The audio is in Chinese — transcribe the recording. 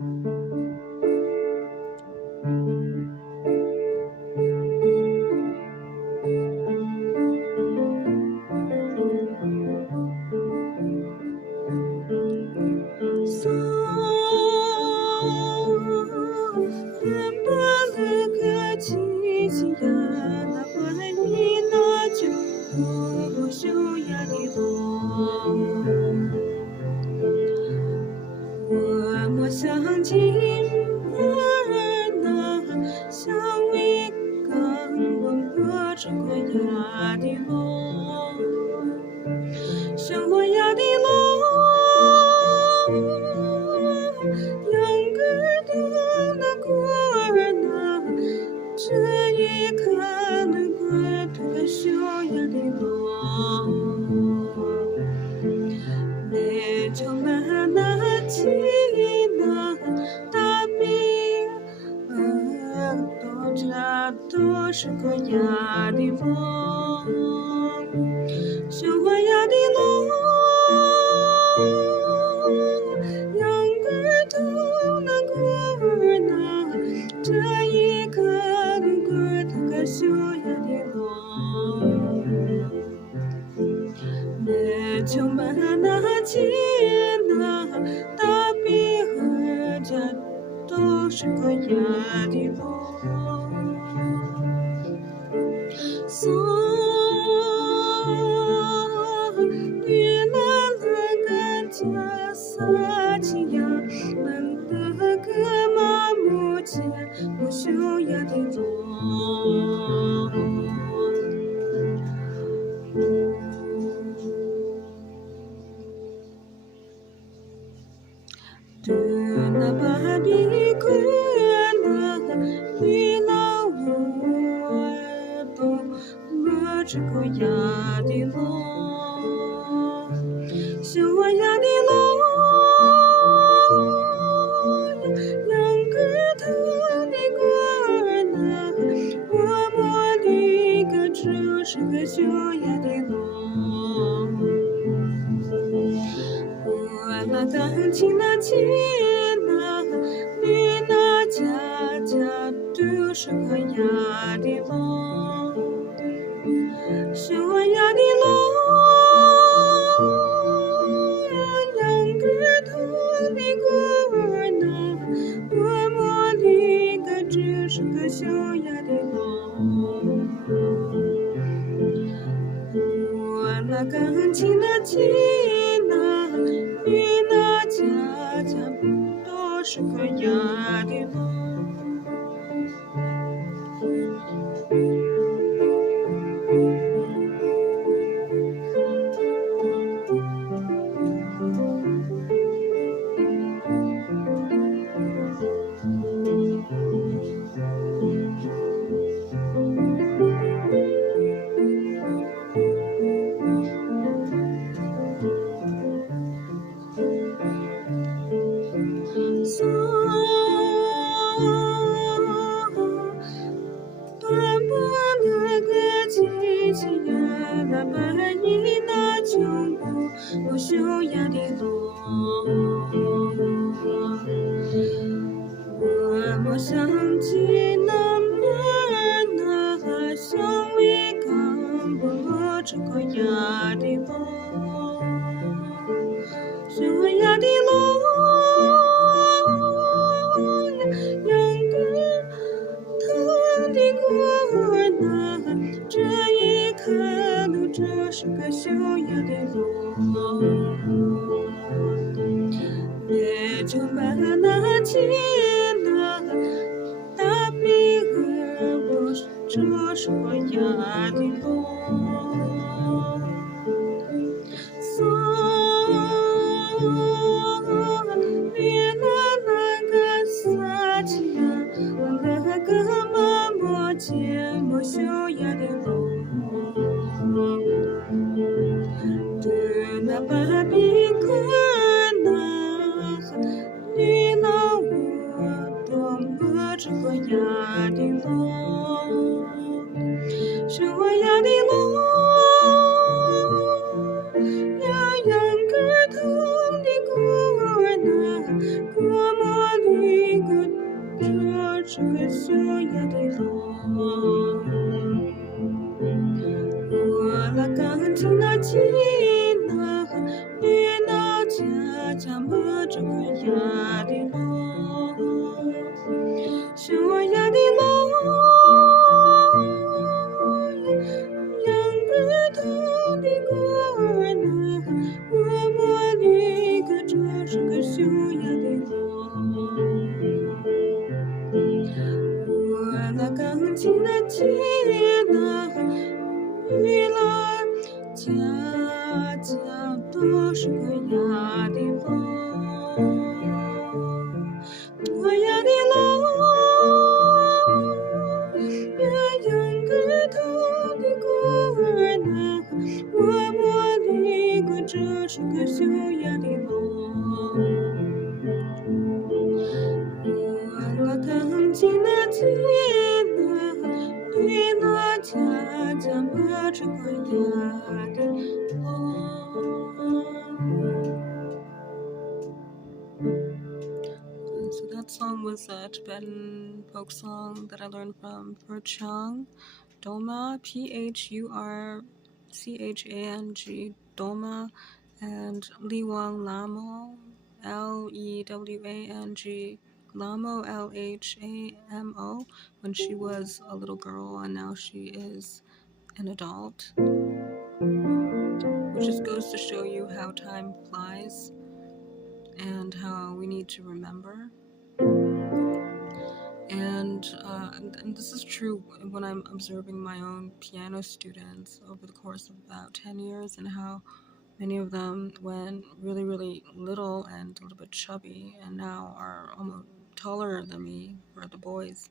我想进儿那像一根滚不着过呀的龙，像我呀的龙，秧歌的那歌儿那，这一刻那个多秀呀的龙，那就慢那起那大笔都这都是个呀的龙，像我呀的龙，秧歌头那歌儿那，这一个那个那个秀呀的龙，那就慢那起那大笔和这都是个呀的龙，送你那个家撒起呀，那个马木前不修呀的龙。那把比格那你那我都没这个呀的龙，像我呀的龙，秧歌头的歌儿那，我摸的个只是个小呀的龙。我那钢琴那琴那，你那家家都是个呀的龙，是我呀的龙，秧歌头的歌儿那，我摸的个只是个小呀的龙。我那钢琴那琴那，你那家家都是个呀的龙。我修呀的龙，我莫想起那么那像一根不这个呀的龙，是我呀的龙，秧歌头的歌儿那，这一刻都这是个小呀的龙。那就把那起那大笔和我这是我呀的龙，送你那个撒起呀，那个马莫前莫修呀的龙，对那把笔个。你那我多么这个呀的龙，是我呀的龙，秧歌头的歌儿那，多么里个这个小呀的路，我那感情那情那你那家么这个呀的路，小呀的路，两个头的歌儿呢，我里个这是个小呀的路。我那钢琴那吉那玉啦，家都是个呀的路，我呀的路，呀养个头的歌儿呢，我的个这是个小呀的路。我钢琴那吉那对那家么这个呀的路。So that song was a Tibetan folk song that I learned from Purchang Doma, Phurchang, Doma, and Liwang Lamo, Lewang, Lamo, Lhamo, when she was a little girl, and now she is an adult. Which just goes to show you how time flies and how we need to remember. And this is true when I'm observing my own piano students over the course of about 10 years, and how many of them went really, really little and a little bit chubby, and now are almost taller than me for the boys.